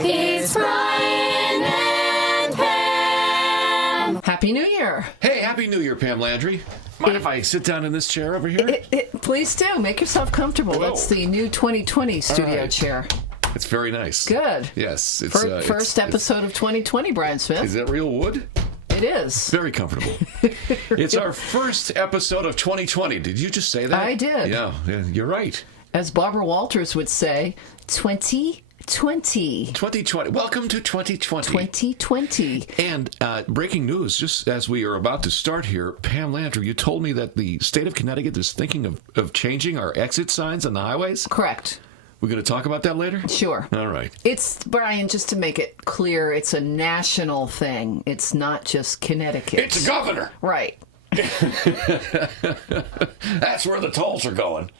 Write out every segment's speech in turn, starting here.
It's Brian and Pam. Happy New Year. Hey, Happy New Year, Pam Landry. Mind if I sit down in this chair over here? Please do. Make yourself comfortable. Whoa. That's the new 2020 studio chair. It's very nice. Good. Yes. It's First episode of 2020, Brian Smith. Is that real wood? It is. Very comfortable. It's our first episode of 2020. Did you just say that? I did. Yeah, you're right. As Barbara Walters would say, 2020. 2020. Welcome to 2020. 2020. And breaking news, just as we are about to start here, Pam Landry, you told me that the state of Connecticut is thinking of changing our exit signs on the highways. Correct. We're going to talk about that later? Sure. All right. It's, Brian, just to make it clear, it's a national thing. It's not just Connecticut. It's a governor. Right. That's where the tolls are going.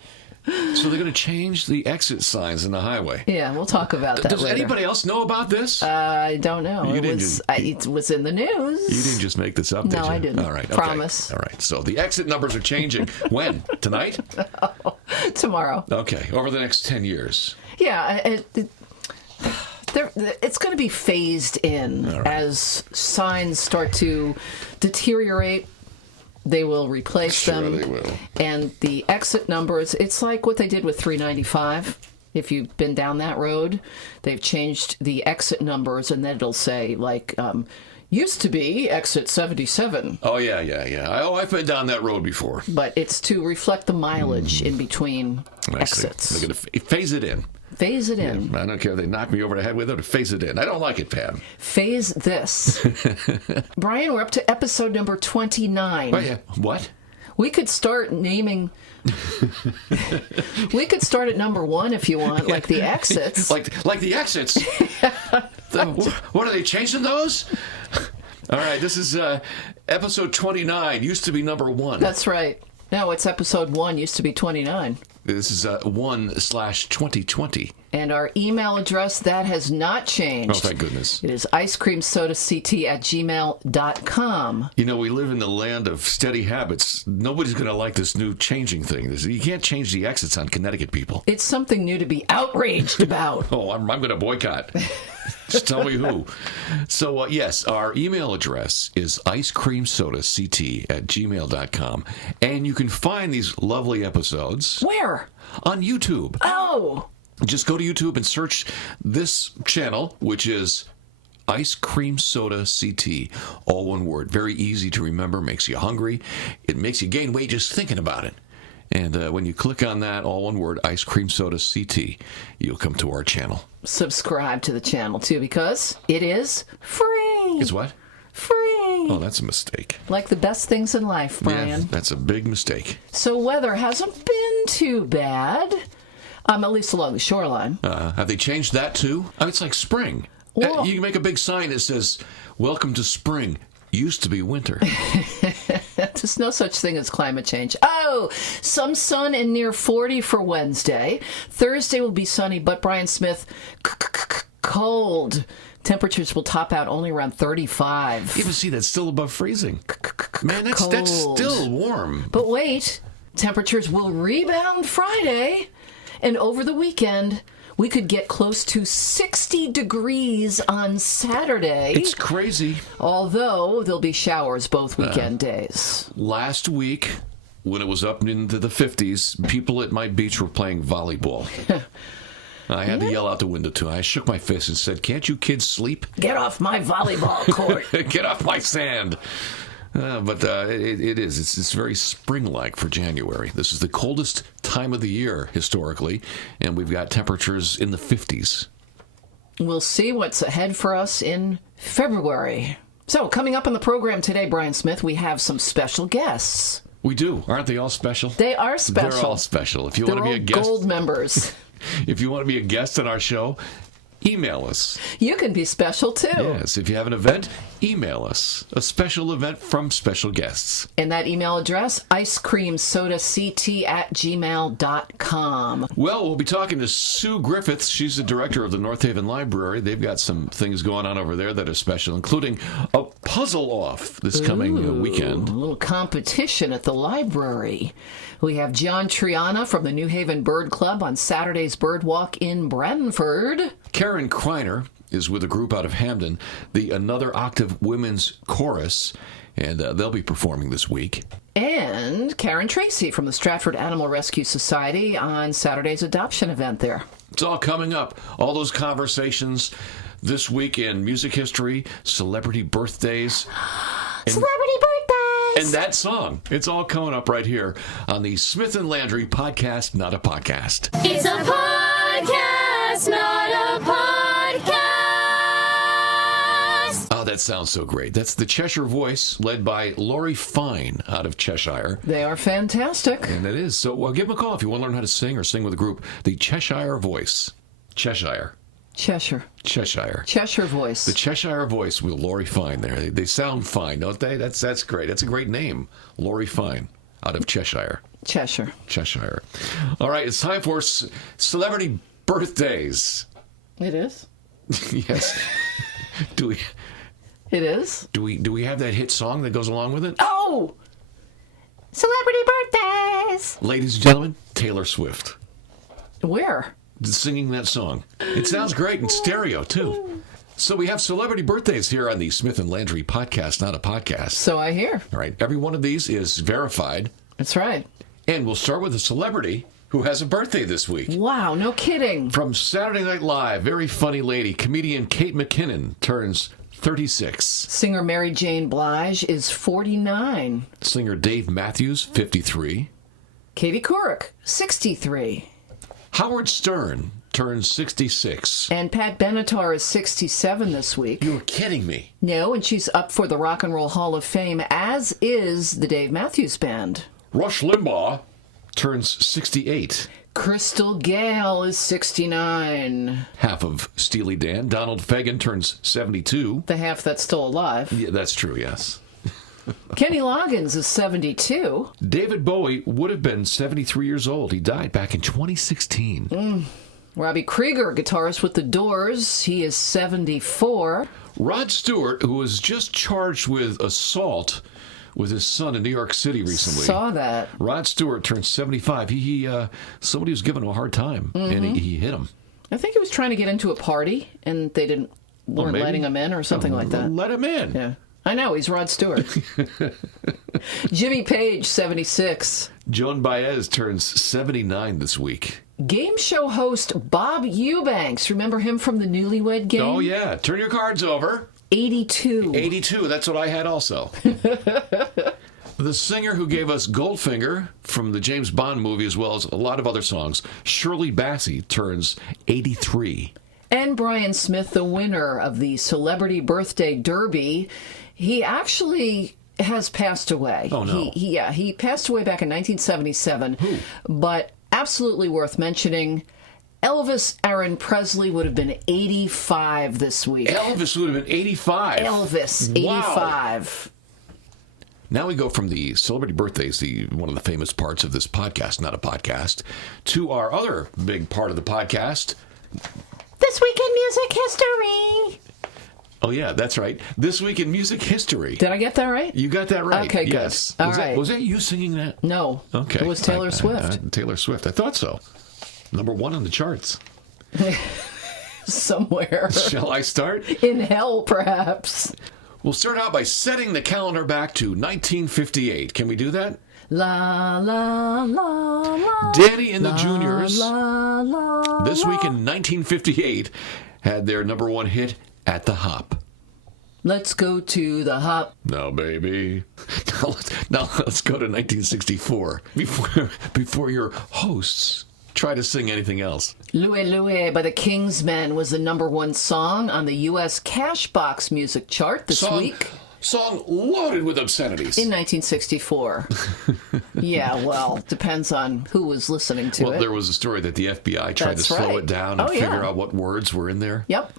So they're going to change the exit signs in the highway. Yeah, we'll talk about that Does later. anybody else know about this? I don't know. You It didn't was, just- it was in the news. You didn't just make this up, did No, you? I didn't. All right. Okay. Promise. All right. So the exit numbers are changing. When? Tonight? Tomorrow. Okay. Over the next 10 years. Yeah, it's going to be phased in as signs start to deteriorate. They will replace Sure them. they will. And the exit numbers, it's like what they did with 395. If you've been down that road, they've changed the exit numbers, and then it'll say, like, used to be exit 77. Oh, yeah. I've been down that road before. But it's to reflect the mileage in between I see. exits. They're going to phase it in. Phase it in. I don't care if they knock me over the head with it or phase it in. I don't like it, Pam. Phase this. Brian, we're up to episode number 29. Oh, yeah. What? We could start naming... we could start at number 1 if you want, like the exits. Like the exits. What are they changing those? All right, this is episode 29. Used to be number 1. That's right. No, it's episode 1, used to be 29. This is 1/2020. And our email address, that has not changed. Oh, thank goodness. It is icecreamsodact@gmail.com. You know, we live in the land of steady habits. Nobody's going to like this new changing thing. You can't change the exits on Connecticut people. It's something new to be outraged about. Oh, I'm going to boycott. Just tell me who. So, yes, our email address is icecreamsodact@gmail.com. And you can find these lovely episodes Where? on YouTube. Oh, Just go to YouTube and search this channel, which is Ice Cream Soda CT, all one word. Very easy to remember, makes you hungry. It makes you gain weight just thinking about it. And when you click on that, all one word, Ice Cream Soda CT, you'll come to our channel. subscribe to the channel, too, because it is free. It's what? Free. Oh, that's a mistake. Like the best things in life, Brian. Yeah, that's a big mistake. So weather hasn't been too bad, at least along the shoreline. Have they changed that too? I mean, it's like spring. Well- You can make a big sign that says, "Welcome to spring. Used to be winter." There's no such thing as climate change. Oh, some sun and near 40 for Wednesday. Thursday will be sunny, but Brian Smith, cold. Temperatures will top out only around 35. You can see that's still above freezing. Man, that's Cold. still warm. But wait, temperatures will rebound Friday, and over the weekend, we could get close to 60 degrees on Saturday, It's crazy. although there'll be showers both weekend days. Last week, when it was up into the 50s, people at my beach were playing volleyball. I had to yell out the window, too. I shook my fist and said, "Can't you kids sleep? Get off my volleyball court. Get off my sand." But it is. It's very spring-like for January. This is the coldest time of the year, historically, and we've got temperatures in the 50s. We'll see what's ahead for us in February. So, coming up on the program today, Brian Smith, we have some special guests. We do. Aren't they all special? They are special. They're all special. If you They're want to be all a guest, gold members. if you want to be a guest on our show, email us. You can be special, too. Yes, if you have an event, email us. A special event from special guests. And that email address, icecreamsodact@gmail.com. Well, we'll be talking to Sue Griffiths. She's the director of the North Haven Library. They've got some things going on over there that are special, including a puzzle-off this coming weekend. A little competition at the library. We have John Triana from the New Haven Bird Club on Saturday's Bird Walk in Brentford. Karen Kreiner is with a group out of Hamden, the Another Octave Women's Chorus, and they'll be performing this week. And Karen Tracy from the Stratford Animal Rescue Society on Saturday's adoption event there. It's all coming up. All those conversations this week in music history, celebrity birthdays. Celebrity birthdays! And that song. It's all coming up right here on the Smith and Landry Podcast, Not a Podcast. It's a podcast, not a podcast. Oh, that sounds so great. That's the Cheshire Voice, led by Laurie Fine out of Cheshire. They are fantastic. And it is. So give them a call if you want to learn how to sing or sing with a group. The Cheshire Voice. Cheshire. Cheshire Voice. The Cheshire Voice with Laurie Fine there. They sound fine, don't they? That's great. That's a great name. Laurie Fine out of Cheshire. Cheshire. All right, it's time for celebrity birthdays. It is. Yes. Do we have that hit song that goes along with it? Oh! Celebrity birthdays! Ladies and gentlemen, Taylor Swift. Where? Singing that song. It sounds great in stereo, too. So we have celebrity birthdays here on the Smith and Landry Podcast, Not a Podcast. So I hear. All right. Every one of these is verified. That's right. And we'll start with a celebrity who has a birthday this week. Wow, no kidding. From Saturday Night Live, very funny lady, comedian Kate McKinnon turns 36. Singer Mary Jane Blige is 49. Singer Dave Matthews, 53. Katie Couric, 63. Howard Stern turns 66. And Pat Benatar is 67 this week. You're kidding me. No, and she's up for the Rock and Roll Hall of Fame, as is the Dave Matthews Band. Rush Limbaugh turns 68. Crystal Gale is 69. Half of Steely Dan. Donald Fagen turns 72. The half that's still alive. Yeah, that's true, yes. Kenny Loggins is 72. David Bowie would have been 73 years old. He died back in 2016. Robbie Krieger, guitarist with The Doors, he is 74. Rod Stewart, who was just charged with assault with his son in New York City recently. Saw that. Rod Stewart turned 75. Somebody was giving him a hard time, and he hit him. I think he was trying to get into a party, and they weren't maybe. letting him in or something like that. Let him in. Yeah. I know, he's Rod Stewart. Jimmy Page, 76. Joan Baez turns 79 this week. Game show host Bob Eubanks. Remember him from the Newlywed Game? Oh, yeah. Turn your cards over. 82. 82. That's what I had also. The singer who gave us Goldfinger from the James Bond movie, as well as a lot of other songs, Shirley Bassey, turns 83. And Brian Smith, the winner of the Celebrity Birthday Derby, he actually has passed away. Oh, no. He passed away back in 1977. Who? But absolutely worth mentioning, Elvis Aaron Presley would have been 85 this week. Elvis would have been 85. Elvis, 85. Now we go from the celebrity birthdays, one of the famous parts of this podcast, not a podcast, to our other big part of the podcast. This Week in Music History. Oh, yeah, that's right. This Week in Music History. Did I get that right? You got that right. Okay, good. Yes. All was right. Was that you singing that? No. Okay. It was Taylor Swift. Taylor Swift. I thought so. #1 on the charts. Somewhere. Shall I start? In hell, perhaps. We'll start out by setting the calendar back to 1958. Can we do that? La, la, la, la. Danny and the Juniors, La, la, this la. week in 1958, had their #1 hit, At the Hop. Let's go to the hop. Now, baby. Now let's go to 1964. Before your hosts try to sing anything else. Louie Louie by the Kingsmen was the #1 song on the U.S. Cashbox Music Chart this week. Song loaded with obscenities. In 1964. Yeah, well, depends on who was listening to it. Well, there was a story that the FBI tried That's to slow right. it down and Oh, yeah. figure out what words were in there. Yep.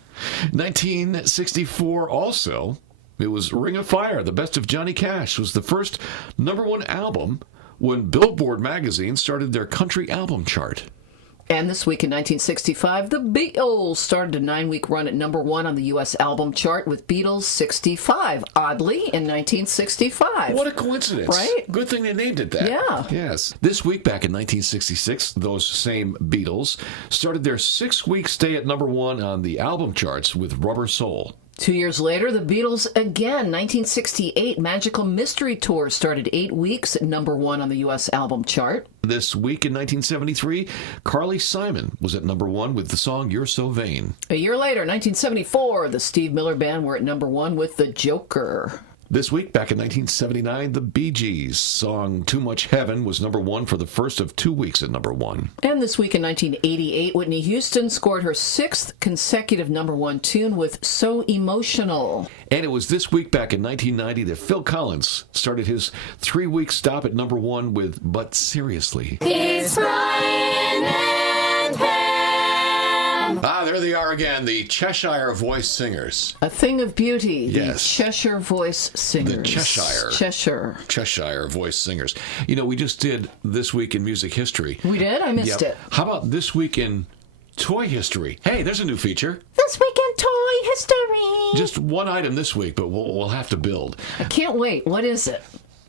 1964 also, it was Ring of Fire, The Best of Johnny Cash, was the first #1 album when Billboard magazine started their country album chart. And this week in 1965, the Beatles started a 9-week run at number 1 on the U.S. album chart with Beatles 65, oddly, in 1965. What a coincidence. Right? Good thing they named it that. Yeah. Yes. This week, back in 1966, those same Beatles started their 6-week stay at number 1 on the album charts with Rubber Soul. 2 years later, the Beatles again, 1968, Magical Mystery Tour started 8 weeks at number 1 on the U.S. album chart. This week in 1973, Carly Simon was at number 1 with the song You're So Vain. A year later, 1974, the Steve Miller Band were at number 1 with The Joker. This week, back in 1979, the Bee Gees' song Too Much Heaven was number 1 for the first of 2 weeks at number 1. And this week in 1988, Whitney Houston scored her 6th consecutive number 1 tune with So Emotional. And it was this week back in 1990 that Phil Collins started his 3-week stop at number 1 with But Seriously. It's Brian and Pam. There they are again, the Cheshire Voice Singers. A Thing of Beauty, Yes. the Cheshire Voice Singers. The Cheshire. Cheshire Voice Singers. You know, we just did This Week in Music History. We did? I missed Yep. it. How about This Week in Toy History? Hey, there's a new feature. This Week in Toy History. Just one item this week, but we'll have to build. I can't wait. What is it?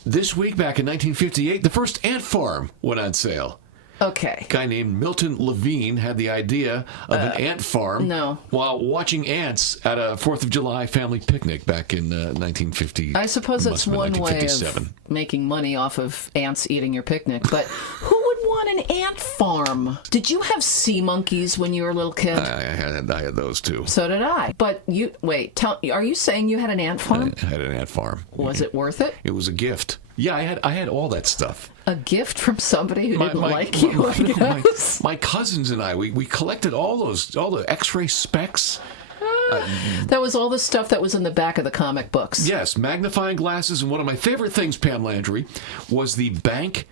This week, back in 1958, the first ant farm went on sale. Okay. A guy named Milton Levine had the idea of an ant farm no. while watching ants at a 4th of July family picnic back in 1950. I suppose that's one way 1957. of making money off of ants eating your picnic. But who would want an ant farm? Did you have sea monkeys when you were a little kid? I had those too. So did I. But are you saying you had an ant farm? I had an ant farm. Was it worth it? It was a gift. Yeah, I had all that stuff. A gift from somebody who didn't like you, I guess. My cousins and I, we collected all the X-ray specs. That was all the stuff that was in the back of the comic books. Yes, magnifying glasses, and one of my favorite things, Pam Landry, was the bank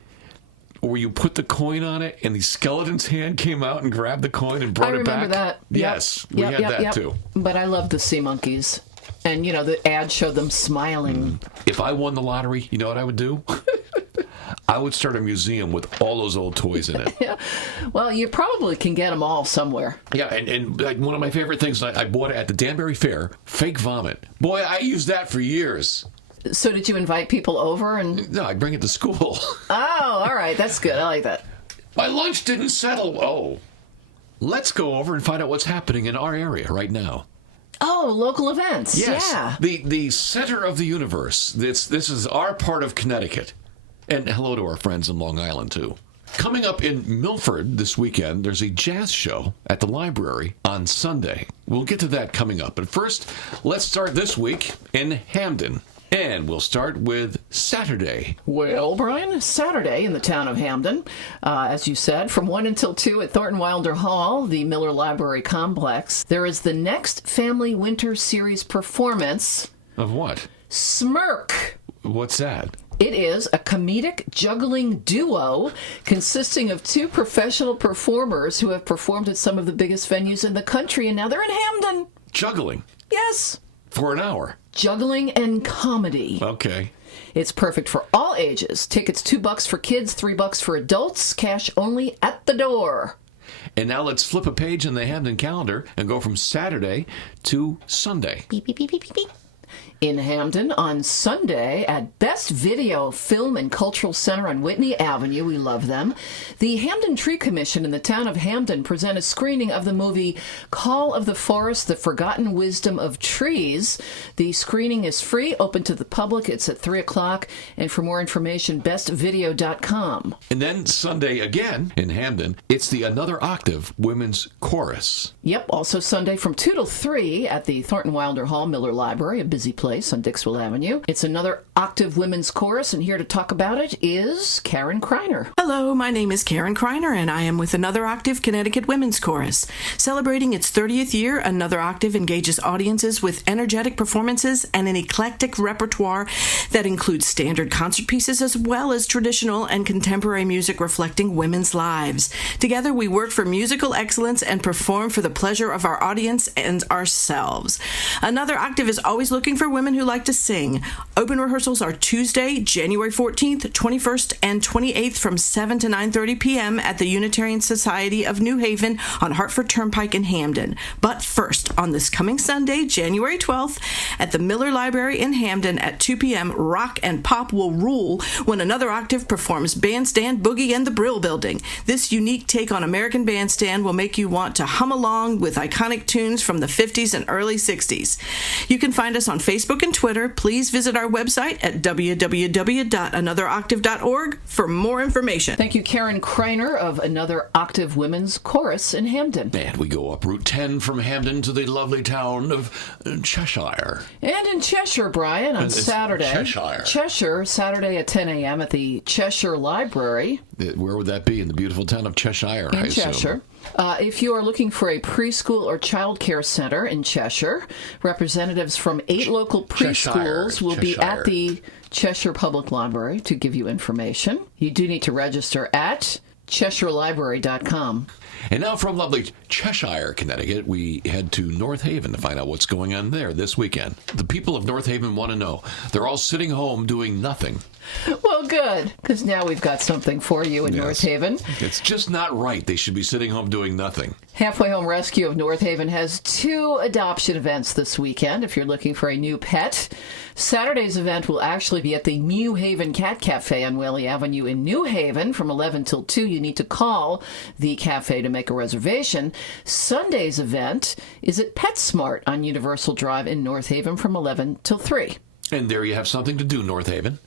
where you put the coin on it and the skeleton's hand came out and grabbed the coin and brought I it back. remember that. Yes, we had that too. But I loved the sea monkeys. And, the ad showed them smiling. If I won the lottery, you know what I would do? I would start a museum with all those old toys in it. Yeah. Well, you probably can get them all somewhere. Yeah, and like one of my favorite things, I bought it at the Danbury Fair, fake vomit. Boy, I used that for years. So did you invite people over? No, I'd bring it to school. Oh, all right. That's good. I like that. My lunch didn't settle. Oh. Let's go over and find out what's happening in our area right now. Oh, local events. Yes. Yeah. The center of the universe. This is our part of Connecticut. And hello to our friends in Long Island, too. Coming up in Milford this weekend, there's a jazz show at the library on Sunday. We'll get to that coming up. But first, let's start this week in Hamden. And we'll start with Saturday. Well, Brian, Saturday in the town of Hamden, as you said, from 1 until 2 at Thornton Wilder Hall, the Miller Library Complex, there is the Next Family Winter Series performance. Of what? Smirk. What's that? It is a comedic juggling duo consisting of 2 professional performers who have performed at some of the biggest venues in the country, and now they're in Hamden. Juggling. Yes. For an hour. Juggling and comedy. Okay. It's perfect for all ages. Tickets $2 for kids, $3 for adults. Cash only at the door. And now let's flip a page in the Hamden calendar and go from Saturday to Sunday. Beep, beep, beep, beep, beep, beep. In Hamden on Sunday at Best Video Film and Cultural Center on Whitney Avenue. We love them. The Hamden Tree Commission in the town of Hamden present a screening of the movie Call of the Forest, The Forgotten Wisdom of Trees. The screening is free, open to the public. It's at 3 o'clock. And for more information, bestvideo.com. And then Sunday again in Hamden, it's the Another Octave Women's Chorus. Yep, also Sunday from 2 till 3 at the Thornton Wilder Hall Miller Library, a busy place on Dixwell Avenue. It's Another Octave Women's Chorus, and here to talk about it is Karen Kreiner. Hello, my name is Karen Kreiner, and I am with Another Octave Connecticut Women's Chorus. Celebrating its 30th year, Another Octave engages audiences with energetic performances and an eclectic repertoire that includes standard concert pieces as well as traditional and contemporary music reflecting women's lives. Together, we work for musical excellence and perform for the pleasure of our audience and ourselves. Another Octave is always looking for women women who like to sing. Open rehearsals are Tuesday, January 14th, 21st, and 28th from 7 to 9:30 p.m. at the Unitarian Society of New Haven on Hartford Turnpike in Hamden. But first, on this coming Sunday, January 12th, at the Miller Library in Hamden at 2 p.m., rock and pop will rule when Another Octave performs Bandstand Boogie and the Brill Building. This unique take on American Bandstand will make you want to hum along with iconic tunes from the 50s and early 60s. You can find us on Facebook and Twitter. Please visit our website at www.anotheroctave.org for more information. Thank you, Karen Kreiner of Another Octave Women's Chorus in Hamden. And we go up Route 10 from Hamden to the lovely town of Cheshire. And in Cheshire, Brian, on It's Saturday. Cheshire. Saturday at 10 a.m. at the Cheshire Library. Where would that be? In the beautiful town of Cheshire, I In assume. Cheshire. If you are looking for a preschool or child care center in Cheshire, representatives from 8 local preschools will be at the Cheshire Public Library to give you information. You do need to register at CheshireLibrary.com. And now from lovely Cheshire, Connecticut, we head to North Haven to find out what's going on there this weekend. The people of North Haven want to know. They're all sitting home doing nothing. Well, good, because now we've got something for you in North Haven. It's just not right. They should be sitting home doing nothing. Halfway Home Rescue of North Haven has 2 adoption events this weekend if you're looking for a new pet. Saturday's event will actually be at the New Haven Cat Cafe on Whaley Avenue in New Haven from 11 till 2. You need to call the cafe to make a reservation. Sunday's event is at PetSmart on Universal Drive in North Haven from 11 till 3. And there you have something to do, North Haven.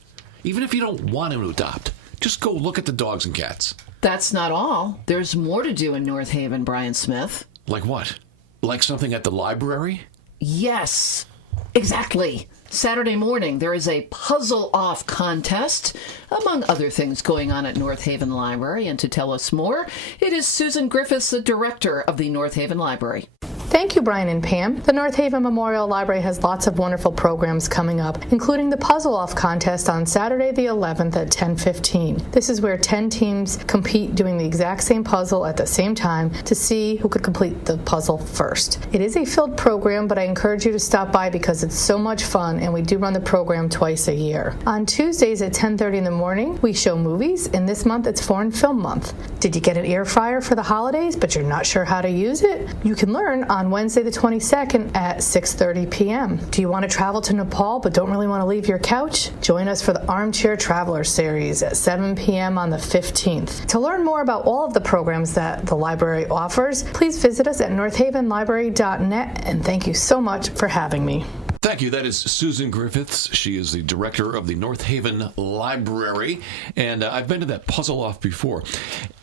Even if you don't want him to adopt, just go look at the dogs and cats. That's not all. There's more to do in North Haven, Brian Smith. Like what? Like something at the library? Yes, exactly. Saturday morning, there is a puzzle-off contest, among other things going on at North Haven Library. And to tell us more, it is Susan Griffiths, the director of the North Haven Library. Thank you, Brian and Pam. The North Haven Memorial Library has lots of wonderful programs coming up, including the Puzzle Off contest on Saturday the 11th at 10:15. This is where 10 teams compete doing the exact same puzzle at the same time to see who could complete the puzzle first. It is a filled program, but I encourage you to stop by because it's so much fun, and we do run the program twice a year. On Tuesdays at 10:30 in the morning, we show movies, and this month it's Foreign Film Month. Did you get an air fryer for the holidays, but you're not sure how to use it? You can learn on Wednesday the 22nd at 6:30 p.m. Do you want to travel to Nepal but don't really want to leave your couch? Join us for the Armchair Traveler Series at 7 p.m. on the 15th. To learn more about all of the programs that the library offers, please visit us at northavenlibrary.net, and thank you so much for having me. Thank you. That is Susan Griffiths. She is the director of the North Haven Library. And I've been to that puzzle off before.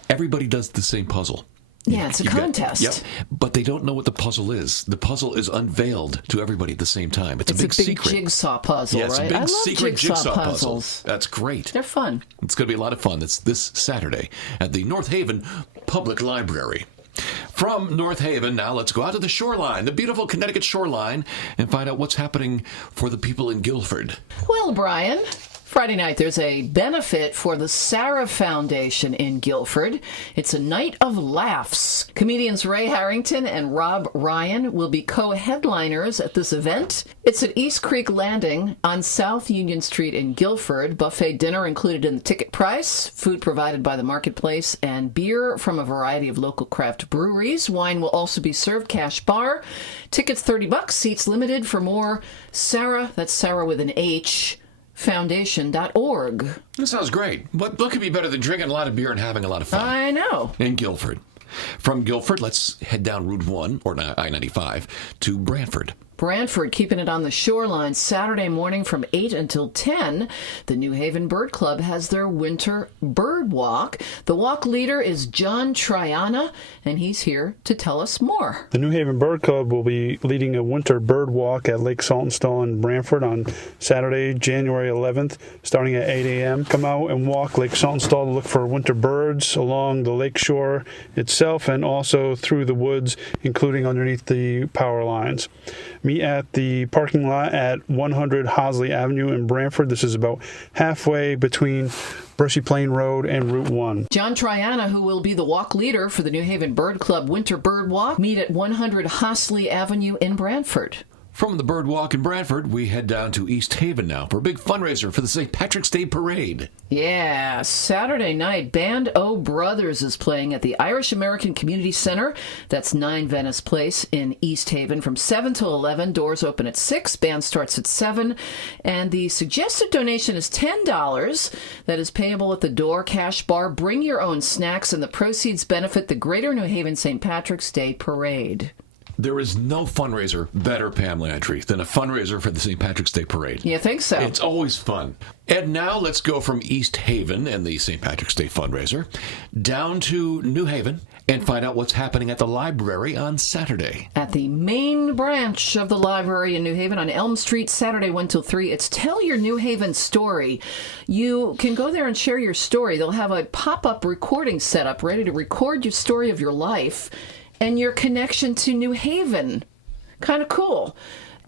Everybody does the same puzzle. Yeah, it's a contest. Yep, but they don't know what the puzzle is. The puzzle is unveiled to everybody at the same time. It's a big secret. Jigsaw puzzle, yeah, it's right? a big I love secret jigsaw puzzle. puzzles. That's great. They're fun. It's going to be a lot of fun. It's this Saturday at the North Haven Public Library. From North Haven, now let's go out to the shoreline, the beautiful Connecticut shoreline, and find out what's happening for the people in Guilford. Well, Brian, Friday night there's a benefit for the Sarah Foundation in Guilford. It's a night of laughs. Comedians Ray Harrington and Rob Ryan will be co-headliners at this event. It's at East Creek Landing on South Union Street in Guilford. Buffet dinner included in the ticket price, food provided by the marketplace, and beer from a variety of local craft breweries. Wine will also be served, cash bar. Tickets $30, seats limited. For more, Sarah, that's Sarah with an H, foundation.org. That sounds great. What could be better than drinking a lot of beer and having a lot of fun? I know. In Guilford. From Guilford, let's head down Route 1, or I-95, to Brantford. Brantford, keeping it on the shoreline, Saturday morning from 8 until 10. The New Haven Bird Club has their winter bird walk. The walk leader is John Triana, and he's here to tell us more. The New Haven Bird Club will be leading a winter bird walk at Lake Saltonstall in Brantford on Saturday, January 11th, starting at 8 a.m. Come out and walk Lake Saltonstall to look for winter birds along the lake shore itself and also through the woods, including underneath the power lines. Meet at the parking lot at 100 Hosley Avenue in Brantford. This is about halfway between Brushy Plain Road and Route 1. John Triana, who will be the walk leader for the New Haven Bird Club Winter Bird Walk, meet at 100 Hosley Avenue in Brantford. From the Birdwalk in Brantford, we head down to East Haven now for a big fundraiser for the St. Patrick's Day Parade. Yeah, Saturday night, Band O Brothers is playing at the Irish American Community Center. That's 9 Venice Place in East Haven from 7 till 11. Doors open at 6. Band starts at 7. And the suggested donation is $10. That is payable at the door cash bar. Bring your own snacks, and the proceeds benefit the Greater New Haven St. Patrick's Day Parade. There is no fundraiser better, Pam Landry, than a fundraiser for the St. Patrick's Day Parade. You think so? It's always fun. And now let's go from East Haven and the St. Patrick's Day fundraiser down to New Haven and find out what's happening at the library on Saturday. At the main branch of the library in New Haven on Elm Street, Saturday 1 till 3. It's Tell Your New Haven Story. You can go there and share your story. They'll have a pop-up recording set up ready to record your story of your life and your connection to New Haven. Kind of cool.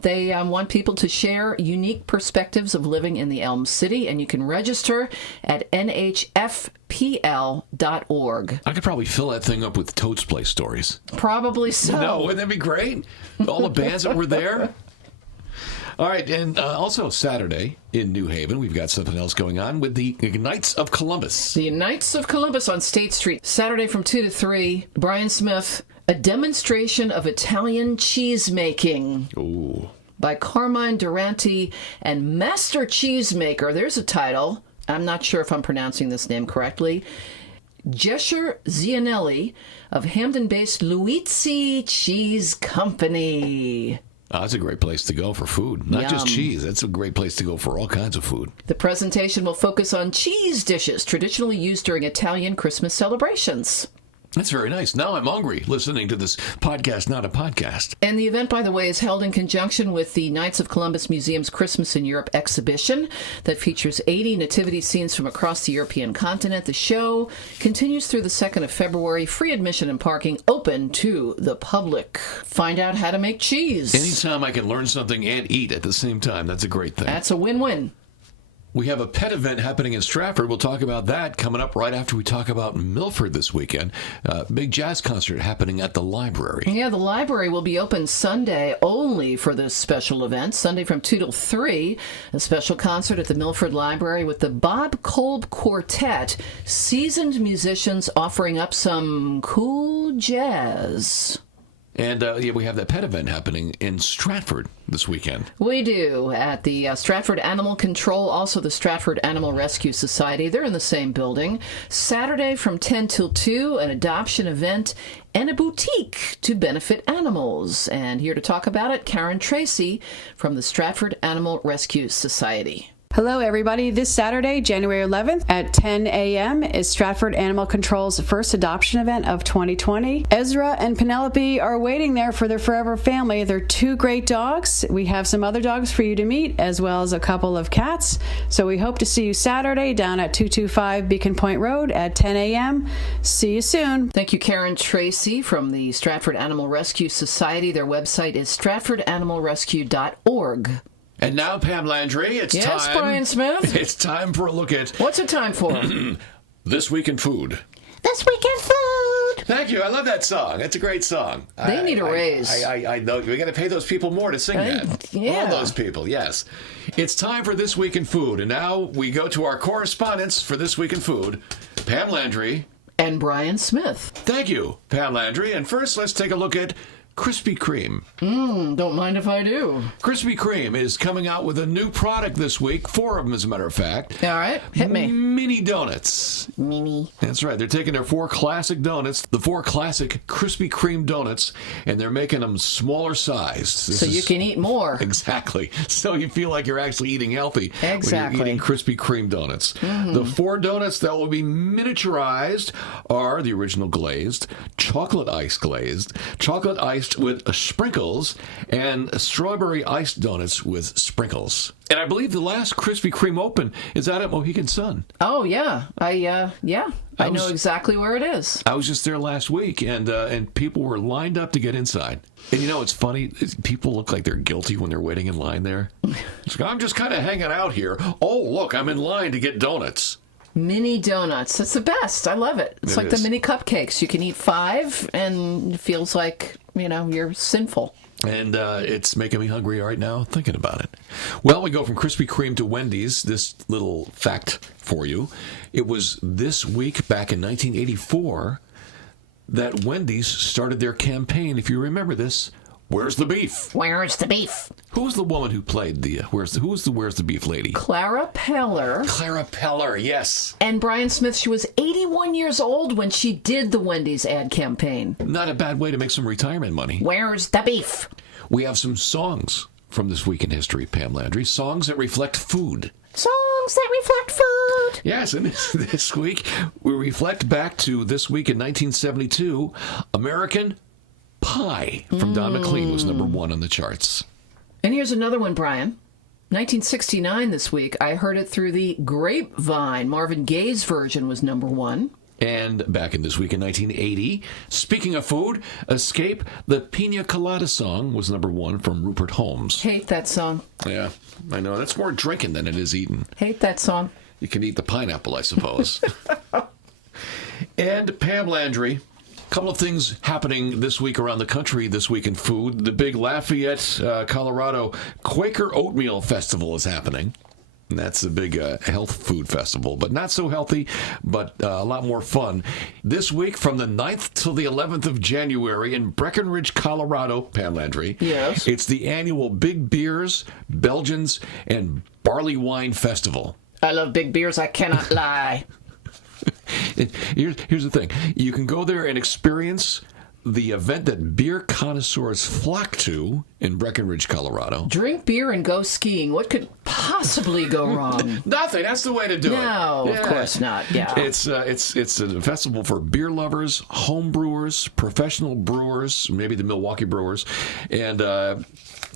They want people to share unique perspectives of living in the Elm City, and you can register at nhfpl.org. I could probably fill that thing up with Toad's Place stories. Probably so. No, wouldn't that be great? All the bands that were there. All right, and also Saturday in New Haven, we've got something else going on with the Knights of Columbus. The Knights of Columbus on State Street, Saturday from 2 to 3. Brian Smith, a demonstration of Italian cheesemaking. Ooh. By Carmine Durante and Master Cheesemaker. There's a title. I'm not sure if I'm pronouncing this name correctly. Gesher Zianelli of Hamden-based Luizzi Cheese Company. Oh, that's a great place to go for food. Not just Yum. cheese. That's a great place to go for all kinds of food. The presentation will focus on cheese dishes traditionally used during Italian Christmas celebrations. That's very nice. Now I'm hungry listening to this podcast, not a podcast. And the event, by the way, is held in conjunction with the Knights of Columbus Museum's Christmas in Europe exhibition that features 80 nativity scenes from across the European continent. The show continues through the 2nd of February. Free admission and parking, open to the public. Find out how to make cheese. Anytime I can learn something and eat at the same time, that's a great thing. That's a win-win. We have a pet event happening in Stratford. We'll talk about that coming up right after we talk about Milford this weekend. Big jazz concert happening at the library. Yeah, the library will be open Sunday only for this special event. Sunday from 2 till 3, a special concert at the Milford Library with the Bob Kolb Quartet, seasoned musicians offering up some cool jazz. And we have that pet event happening in Stratford this weekend. We do, at the Stratford Animal Control, also the Stratford Animal Rescue Society. They're in the same building. Saturday from 10 till 2, an adoption event and a boutique to benefit animals. And here to talk about it, Karen Tracy from the Stratford Animal Rescue Society. Hello, everybody. This Saturday, January 11th at 10 a.m. is Stratford Animal Control's first adoption event of 2020. Ezra and Penelope are waiting there for their forever family. They're 2 great dogs. We have some other dogs for you to meet, as well as a couple of cats. So we hope to see you Saturday down at 225 Beacon Point Road at 10 a.m. See you soon. Thank you, Karen Tracy from the Stratford Animal Rescue Society. Their website is stratfordanimalrescue.org. And now, Pam Landry, it's time. Yes, Brian Smith? It's time for a look at What's it time for? This Week in Food. This Week in Food! Thank you. I love that song. It's a great song. They need a raise. I know. We got to pay those people more to sing that. yeah. All those people, yes. It's time for This Week in Food. And now we go to our correspondents for This Week in Food, Pam Landry. And Brian Smith. Thank you, Pam Landry. And first, let's take a look at Krispy Kreme. Don't mind if I do. Krispy Kreme is coming out with a new product this week. 4 of them, as a matter of fact. All right, hit me. Mini donuts. Mini. That's right. They're taking their 4 classic donuts, the 4 classic Krispy Kreme donuts, and they're making them smaller size. So you can eat more. Exactly. So you feel like you're actually eating healthy Exactly. when you're eating Krispy Kreme donuts. The 4 donuts that will be miniaturized are the original glazed, chocolate ice glazed, chocolate iced with sprinkles, and strawberry iced donuts with sprinkles. And I believe the last Krispy Kreme open is out at Mohegan Sun. Oh, yeah. I know exactly where it is. I was just there last week, and people were lined up to get inside. And you know, it's funny. People look like they're guilty when they're waiting in line there. It's like, I'm just kind of hanging out here. Oh, look, I'm in line to get donuts. Mini donuts. It's the best. I love it. It's It like is. the mini cupcakes. You can eat 5, and it feels like, you're sinful. And it's making me hungry right now thinking about it. Well, we go from Krispy Kreme to Wendy's. This little fact for you. It was this week back in 1984 that Wendy's started their campaign, if you remember this, Where's the Beef? Where's the beef? Who was the woman who played the Where's the Beef lady? Clara Peller. Clara Peller, yes. And Brian Smith, she was 81 years old when she did the Wendy's ad campaign. Not a bad way to make some retirement money. Where's the beef? We have some songs from this week in history, Pam Landry. Songs that reflect food. Songs that reflect food. Yes, and this week we reflect back to this week in 1972. American Pie from Don McLean was number 1 on the charts. And here's another one, Brian. 1969 this week. I heard it through the grapevine. Marvin Gaye's version was number 1. And back in this week in 1980, speaking of food, Escape, the Pina Colada song was number 1 from Rupert Holmes. Hate that song. Yeah, I know. That's more drinking than it is eating. Hate that song. You can eat the pineapple, I suppose. And Pam Landry, a couple of things happening this week around the country this week in food. The big Lafayette, Colorado Quaker Oatmeal Festival is happening. And that's a big health food festival, but not so healthy, but a lot more fun. This week from the 9th till the 11th of January in Breckenridge, Colorado, Pam Landry. Yes. It's the annual Big Beers, Belgians, and Barley Wine Festival. I love big beers, I cannot lie. Here's the thing. You can go there and experience the event that beer connoisseurs flock to in Breckenridge, Colorado. Drink beer and go skiing. What could possibly go wrong? Nothing. That's the way to do it. No, of course not. Yeah. It's a festival for beer lovers, home brewers, professional brewers, maybe the Milwaukee Brewers, and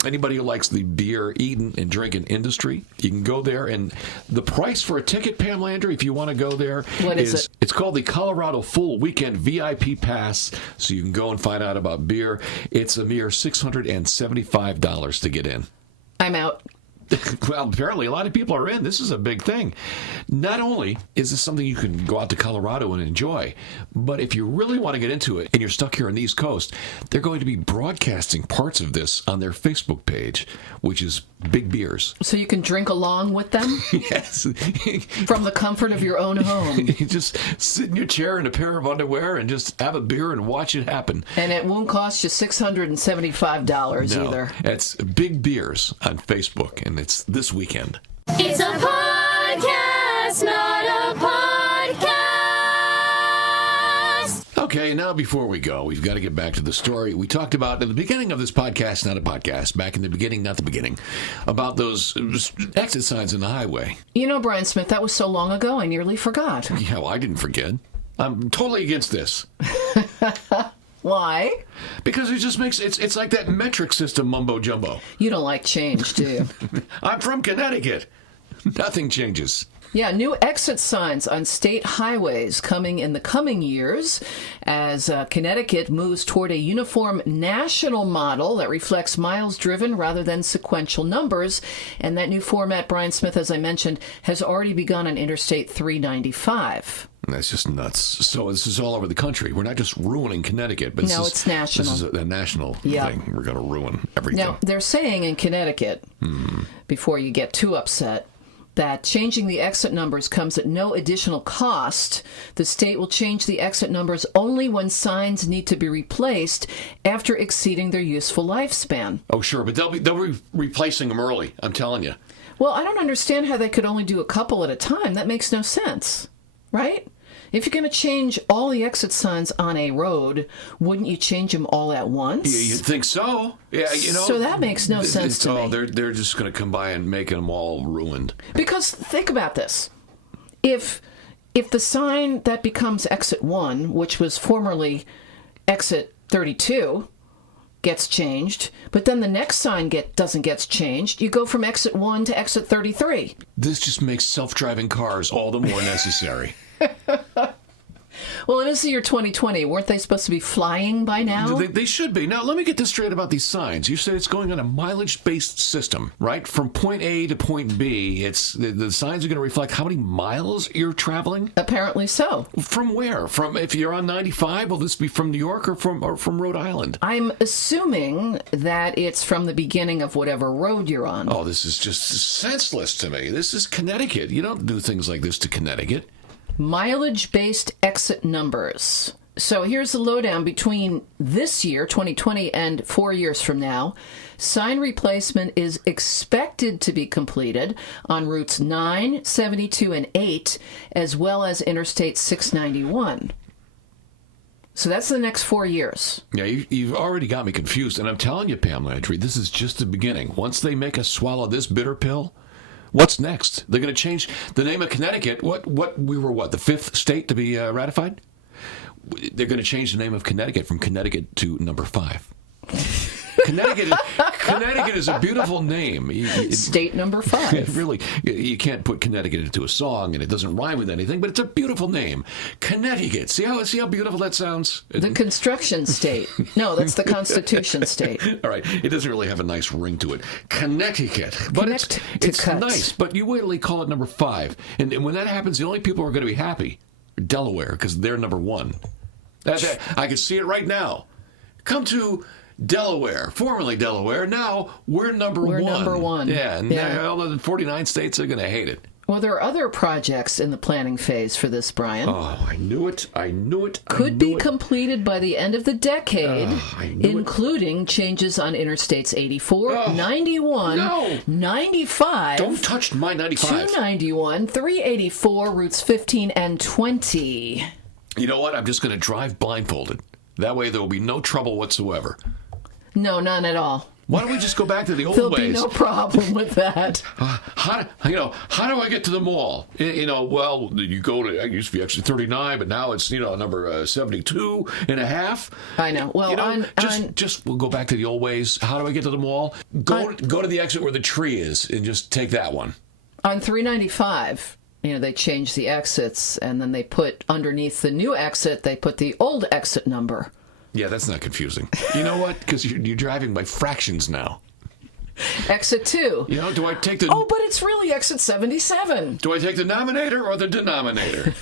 anybody who likes the beer eating and drinking industry. You can go there, and the price for a ticket, Pam Landry, if you want to go there, what is it? It's called the Colorado Full Weekend VIP Pass, so you can go and find out about beer. It's a mere $675 to get in. I'm out. Well, apparently a lot of people are in. This is a big thing. Not only is this something you can go out to Colorado and enjoy, but if you really want to get into it and you're stuck here on the East Coast, they're going to be broadcasting parts of this on their Facebook page, which is Big Beers. So you can drink along with them? Yes. From the comfort of your own home. You just sit in your chair in a pair of underwear and just have a beer and watch it happen. And it won't cost you $675 either. It's Big Beers on Facebook, and it's this weekend. It's a podcast, not a podcast. Okay, now before we go, we've got to get back to the story we talked about in the beginning of this podcast, not a podcast, back in the beginning, not the beginning, about those exit signs in the highway. You know, Brian Smith, that was so long ago, I nearly forgot. Yeah, well, I didn't forget. I'm totally against this. Why? Because it just makes it's like that metric system mumbo jumbo. You don't like change, do you? I'm from Connecticut. Nothing changes. Yeah, new exit signs on state highways coming in the coming years as Connecticut moves toward a uniform national model that reflects miles driven rather than sequential numbers. And that new format, Brian Smith, as I mentioned, has already begun on Interstate 395. That's just nuts. So this is all over the country. We're not just ruining Connecticut, but it's national. This is a national thing. We're going to ruin everything. Now, they're saying in Connecticut, before you get too upset, that changing the exit numbers comes at no additional cost. The state will change the exit numbers only when signs need to be replaced after exceeding their useful lifespan. Oh, sure, but they'll be replacing them early, I'm telling you. Well, I don't understand how they could only do a couple at a time. That makes no sense, right? If you're going to change all the exit signs on a road, wouldn't you change them all at once? You'd think so. Yeah, you know. So that makes no sense to me. They're just going to come by and make them all ruined. Because think about this. If the sign that becomes exit 1, which was formerly exit 32, gets changed, but then the next sign doesn't get changed, you go from exit 1 to exit 33. This just makes self-driving cars all the more necessary. Well, Well, it is the year 2020. Weren't they supposed to be flying by now? They should be. Now, let me get this straight about these signs. You said it's going on a mileage-based system, right? From point A to point B, the signs are going to reflect how many miles you're traveling? Apparently so. From where? From, if you're on 95, will this be from New York or from Rhode Island? I'm assuming that it's from the beginning of whatever road you're on. Oh, this is just senseless to me. This is Connecticut. You don't do things like this to Connecticut. Mileage-based exit numbers. So here's the lowdown between this year, 2020, and 4 years from now. Sign replacement is expected to be completed on routes 9, 72, and 8, as well as Interstate 691. So that's the next 4 years. Yeah, you've already got me confused. And I'm telling you, Pam Landry, this is just the beginning. Once they make us swallow this bitter pill, what's next? They're going to change the name of Connecticut. We were the fifth state to be ratified? They're going to change the name of Connecticut from Connecticut to number 5. Connecticut is a beautiful name. State number 5. Really, you can't put Connecticut into a song, and it doesn't rhyme with anything, but it's a beautiful name. Connecticut. See how beautiful that sounds? The construction state. No, that's the Constitution state. All right. It doesn't really have a nice ring to it. Connecticut. But it's nice, but you wait till they call it number 5. And when that happens, the only people who are going to be happy are Delaware, because they're number 1. I can see it right now. Come to Delaware, formerly Delaware. Now we're number 1. We're number 1. Yeah, and all the 49 states are going to hate it. Well, there are other projects in the planning phase for this, Brian. Oh, I knew it. Could be completed by the end of the decade, including changes on Interstates 84, 91, 95. Don't touch my 95. 291, 384, routes 15 and 20. You know what? I'm just going to drive blindfolded. That way there will be no trouble whatsoever. No, none at all. Why don't we just go back to the old There'll ways? There'll be no problem with that. How do I get to the mall? Well, you go to, it used to be actually 39, but now it's, number 72 and a half. I know. Well, we'll go back to the old ways. How do I get to the mall? Go to the exit where the tree is and just take that one. On 395, they changed the exits, and then they put underneath the new exit, they put the old exit number. Yeah, that's not confusing. You know what? Because you're driving by fractions now. Exit 2. Do I take the... Oh, but it's really exit 77. Do I take the nominator or the denominator?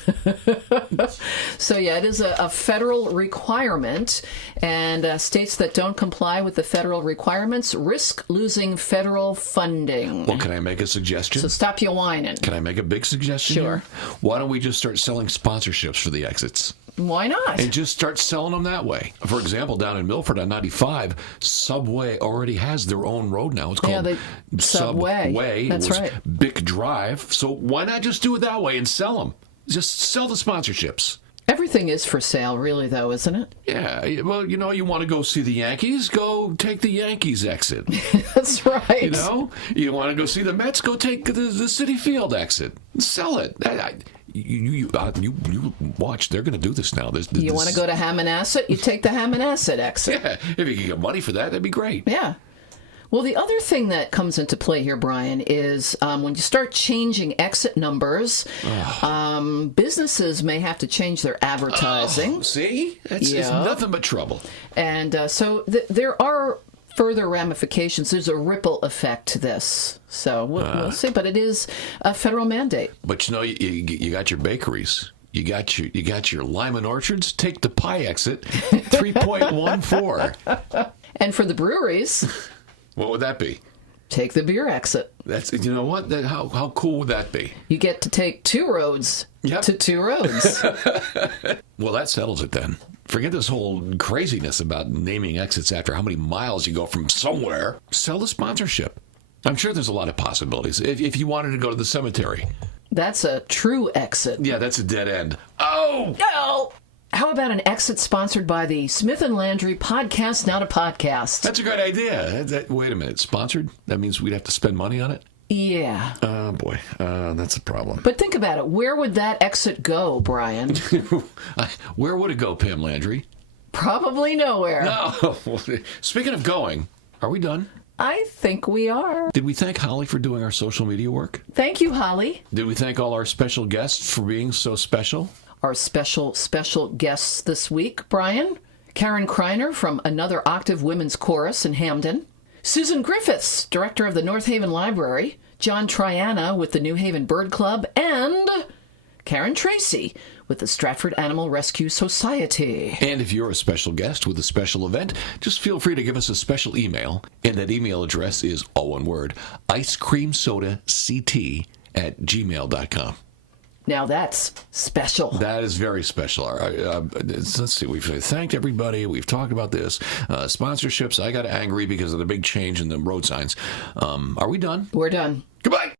So, it is a federal requirement, and states that don't comply with the federal requirements risk losing federal funding. Well, can I make a suggestion? So stop you whining. Can I make a big suggestion? Sure. Here? Why don't we just start selling sponsorships for the exits? Why not? And just start selling them that way. For example, down in Milford on 95, Subway already has their own road now. It's called Subway. That's right. Bic Drive. So why not just do it that way and sell them? Just sell the sponsorships. Everything is for sale, really, though, isn't it? Yeah. Well, you want to go see the Yankees? Go take the Yankees exit. That's right. You want to go see the Mets? Go take the Citi Field exit. Sell it. You watch. They're going to do this now. You want to go to Hammonasset? You take the Hammonasset exit. Yeah, if you can get money for that, that'd be great. Yeah. Well, the other thing that comes into play here, Brian, is when you start changing exit numbers, businesses may have to change their advertising. Oh, see? It's nothing but trouble. And so there are further ramifications. There's a ripple effect to this. So we'll see. But it is a federal mandate. But you got your bakeries. You got your Lyman Orchards. Take the pie exit, 3.14. And for the breweries, what would that be? Take the beer exit. That's what? How cool would that be? You get to take 2 roads to 2 roads. Well, that settles it then. Forget this whole craziness about naming exits after how many miles you go from somewhere. Sell the sponsorship. I'm sure there's a lot of possibilities. If you wanted to go to the cemetery. That's a true exit. Yeah, that's a dead end. Oh! No! How about an exit sponsored by the Smith & Landry Podcast, Not a Podcast? That's a great idea. Wait a minute. Sponsored? That means we'd have to spend money on it? Yeah. Oh, boy. That's a problem. But think about it. Where would that exit go, Brian? Where would it go, Pam Landry? Probably nowhere. No. Speaking of going, are we done? I think we are. Did we thank Holly for doing our social media work? Thank you, Holly. Did we thank all our special guests for being so special? Our special guests this week, Brian, Karen Kreiner from Another Octave Women's Chorus in Hamden, Susan Griffiths, director of the North Haven Library, John Triana with the New Haven Bird Club, and Karen Tracy with the Stratford Animal Rescue Society. And if you're a special guest with a special event, just feel free to give us a special email. And that email address is, all one word, icecreamsodact@gmail.com. Now that's special. That is very special. Let's see. We've thanked everybody. We've talked about this. Sponsorships. I got angry because of the big change in the road signs. Are we done? We're done. Goodbye.